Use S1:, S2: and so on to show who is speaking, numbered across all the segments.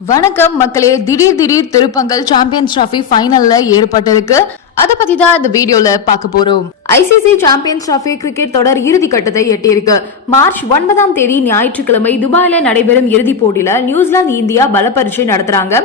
S1: வணக்கம் மக்களே திடீர் திடீர் திருப்பங்கள் சாம்பியன்ஸ் டிராஃபி ஃபைனல்ல ஏற்பட்டிருக்கு. அதை பத்தி தான் இந்த வீடியோல பார்க்க போறோம். ஐசிசி சாம்பியன்ஸ் டிராஃபி கிரிக்கெட் தொடர் இறுதி கட்டத்தை எட்டியிருக்கு. மார்ச் ஒன்பதாம் தேதி ஞாயிற்றுக்கிழமை துபாயில நடைபெறும் இறுதிப் போட்டியில நியூசிலாந்து இந்தியா பலப்பரீட்சை நடத்துறாங்க.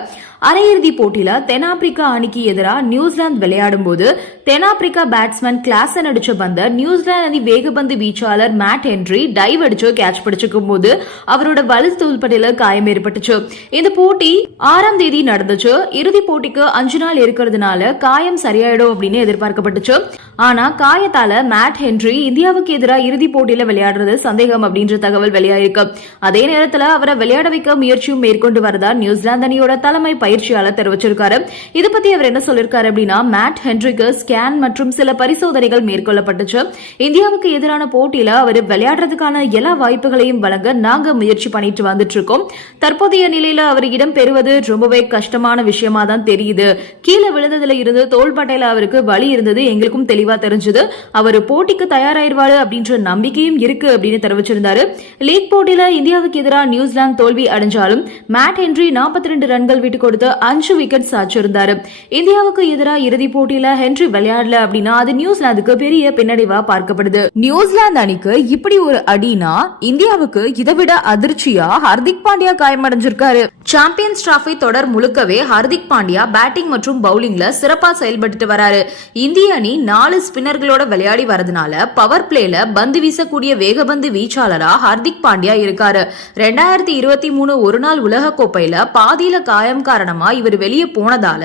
S1: அரையிறுதி போட்டியில தென்னாப்பிரிக்கா அணிக்கு எதிராக நியூசிலாந்து விளையாடும் போது தென்னாப்பிரிக்கா பேட்ஸ்மேன் கிளாசன் அடிச்ச பந்த நியூசிலாந்து அணி வேகபந்து வீச்சாளர் மேட் ஹென்றி டைவ் அடிச்சு கேட்ச் பிடிச்சிக்கும் போது அவரோட வலது தோள்பட்டையில காயம் ஏற்பட்டுச்சு. இந்த போட்டி ஆறாம் தேதி நடந்துச்சு. இறுதி போட்டிக்கு அஞ்சு நாள் இருக்கிறதுனால காயம் சரியாயிடும் அப்படின்னு எதிர்பார்க்கப்பட்டுச்சு. ஆனா காயத்தால மேட் ஹென்றி இந்தியாவுக்கு எதிராக இறுதி போட்டியில விளையாடுறது சந்தேகம் அப்படின்ற தகவல் வெளியாயிருக்கு. அதே நேரத்துல அவரை விளையாட வைக்க முயற்சியும் மேற்கொண்டு வரதா நியூசிலாந்து அணியோட தலைமை பயிற்சியாளர் தெரிவிச்சிருக்காரு. இது பத்தி அவர் என்ன சொல்லிருக்காரு அப்படின்னா மேட் ஹென்ரிக்கு ஸ்கேன் மற்றும் சில பரிசோதனைகள் மேற்கொள்ளப்பட்டுச்சு. இந்தியாவுக்கு எதிரான போட்டியில அவர் விளையாடுறதுக்கான எல்லா வாய்ப்புகளையும் வழங்க நாங்க முயற்சி பண்ணிட்டு வந்துட்டு இருக்கோம் தற்போதைய நிலையில அவர் இடம் பெறுவது ரொம்பவே கஷ்டமான விஷயமா தான் தெரியுது. கீழே விழுந்ததுல இருந்து தோள்பட்டையில அவருக்கு வலி இருந்தது எங்களுக்கும் தெளிவா தெரிஞ்சது. போது அவர் போட்டிக்கு தயாராயிருவாரு அப்படின்ற நம்பிக்கையும் இருக்கு அப்படின்னு தெரிவிச்சிருந்தாரு. லீக் போட்டியில இந்தியாவுக்கு எதிராக நியூசிலாந்து தோல்வி அடைஞ்சாலும் மேட் ஹென்றி 42 ரெண்டு ரன்கள் விட்டு கொடுத்து அஞ்சு விக்கெட் சாச்சிருந்தாரு இந்தியாவுக்கு எதிராக இறுதிப் போட்டியில ஹென்றி விளையாடல அப்படின்னா அது நியூசிலாந்துக்கு பெரிய பின்னடைவா பார்க்கப்படுது. நியூசிலாந்து அணிக்கு இப்படி ஒரு அடினா இந்தியாவுக்கு இதை விட அதிர்ச்சியா ஹர்திக் பாண்டியா காயமடைஞ்சிருக்காரு. சாம்பியன்ஸ் டிராஃபி தொடர் முழுக்கவே ஹர்திக் பாண்டியா பேட்டிங் மற்றும் பவுலிங்ல சிறப்பா செயல்பட்டு வராரு. இந்திய அணி நாலு ஸ்பின்னர்கள் ஸ்பின்னர்களோட விளையாடி வரதுனால பவர் பிளேல பந்து வீசக்கூடிய வேகபந்து வீச்சாளரா ஹர்திக் பாண்டியா இருக்காரு. ரெண்டாயிரத்தி இருபத்தி மூணு ஒரு நாள் உலக கோப்பையில பாதியில காயம் காரணமா இவர் வெளியே போனதால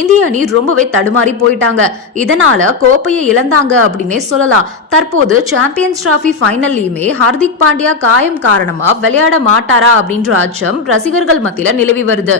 S1: இந்திய அணி ரொம்பவே தடுமாறி போயிட்டாங்க. இதனால கோப்பையை இழந்தாங்க அப்படின்னே சொல்லலாம். தற்போது சாம்பியன்ஸ் டிராஃபி ஃபைனல்லையுமே ஹர்திக் பாண்டியா காயம் காரணமா விளையாட மாட்டாரா அப்படின்ற அச்சம் ரசிகர்கள் மத்தியில நிலவி வருது.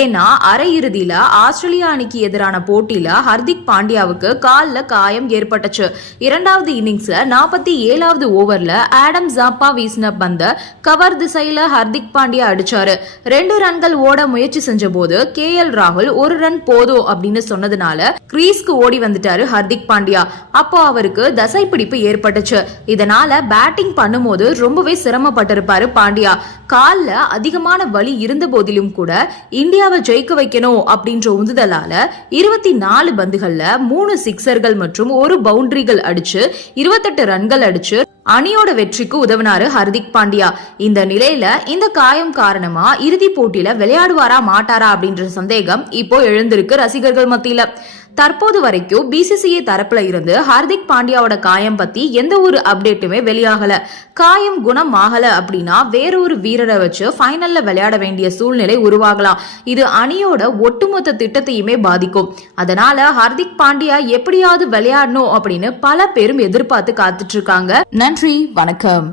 S1: ஏன்னா அரையிறுதியில ஆஸ்திரேலியா அணிக்கு எதிரான போட்டியில ஹர்திக் பாண்டியாவுக்கு காலில் காயம் ஏற்பட்டுச்சு. இரண்டாவது இன்னிங்ஸ்ல நாற்பத்தி ஏழாவது ஓவர்ல ஆடம் ஜாப்பா வீசின பந்த கவர் திசையில ஹர்திக் பாண்டியா அடிச்சாரு. ரெண்டு ரன்கள் ஓட முயற்சி செஞ்ச போது கே எல் ராகுல் ஒரு ரன் போதும் அப்படின்னு சொன்னதுனால கிரீஸ்க்கு ஓடி வந்துட்டாரு ஹர்திக் பாண்டியா. அப்போ அவருக்கு தசை பிடிப்பு ஏற்பட்டுச்சு. இதனால பேட்டிங் பண்ணும்போது ரொம்பவே சிரமப்பட்டிருப்பாரு பாண்டியா. கால்ல அதிகமான வலி இருந்த போதிலும் கூட இந்தியாவை ஜெயிக்க வைக்கணும் அப்படின்ற உந்துதலால இருபத்தி நாலு பந்துகள்ல மூணு சிக்ஸர்கள் மற்றும் ஒரு பவுண்டரிகள் அடிச்சு இருபத்தெட்டு ரன்கள் அடிச்சு அணியோட வெற்றிக்கு உதவினாரு ஹர்திக் பாண்டியா. இந்த நிலையில இந்த காயம் காரணமா இறுதி போட்டியில விளையாடுவாரா மாட்டாரா அப்படின்ற சந்தேகம் இப்போ எழுந்திருக்கு ரசிகர்கள் மத்தியில. தற்போது வரைக்கும் பிசிசிஐ தரப்புல இருந்து ஹார்திக் பாண்டியாவோட காயம் பத்தி எந்த ஒரு அப்டேட்டுமே வெளியாகல. காயம் குணம் ஆகல அப்படின்னா வேறொரு வீரரை வச்சு ஃபைனல்ல விளையாட வேண்டிய சூழ்நிலை உருவாகலாம். இது அணியோட ஒட்டுமொத்த திட்டத்தையுமே பாதிக்கும். அதனால ஹார்திக் பாண்டியா எப்படியாவது விளையாடணும் அப்படின்னு பல பேரும் எதிர்பார்த்து காத்துட்டு இருக்காங்க. நன்றி வணக்கம்.